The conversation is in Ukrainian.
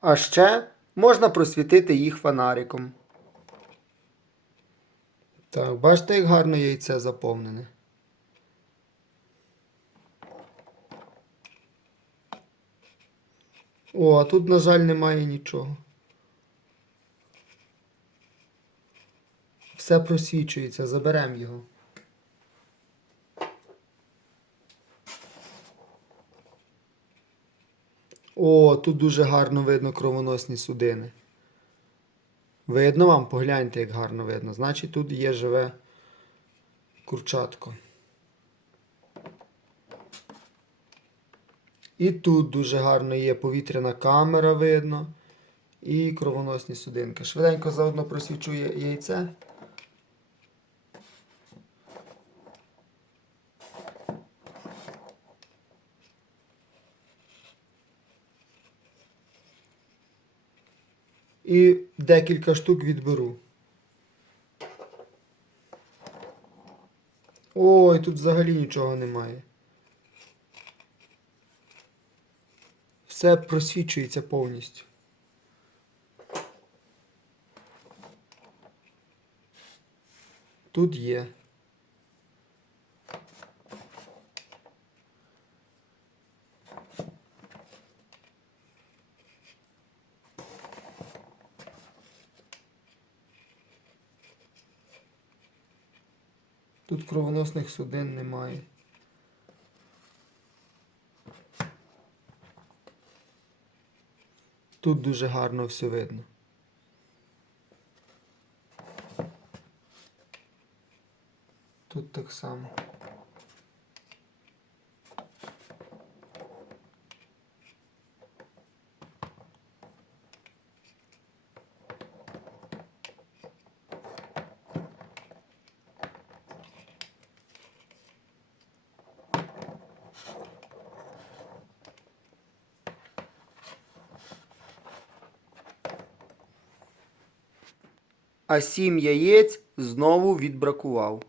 А ще можна просвітити їх фонариком. Так, бачите, як гарно яйце заповнене. О, а тут, на жаль, немає нічого. Все просвічується, заберемо його. О, тут дуже гарно видно кровоносні судини. Видно вам? Погляньте, як гарно видно. Значить, тут є живе курчатко. І тут дуже гарно є повітряна камера видно. І кровоносні судинки. Швиденько заодно просвічує яйце. І декілька штук відберу. Ой, тут взагалі нічого немає. Все просвічується повністю. Тут є. Тут кровоносних судин немає. Тут дуже гарно все видно. Тут так само. А сім яєць знову відбракував.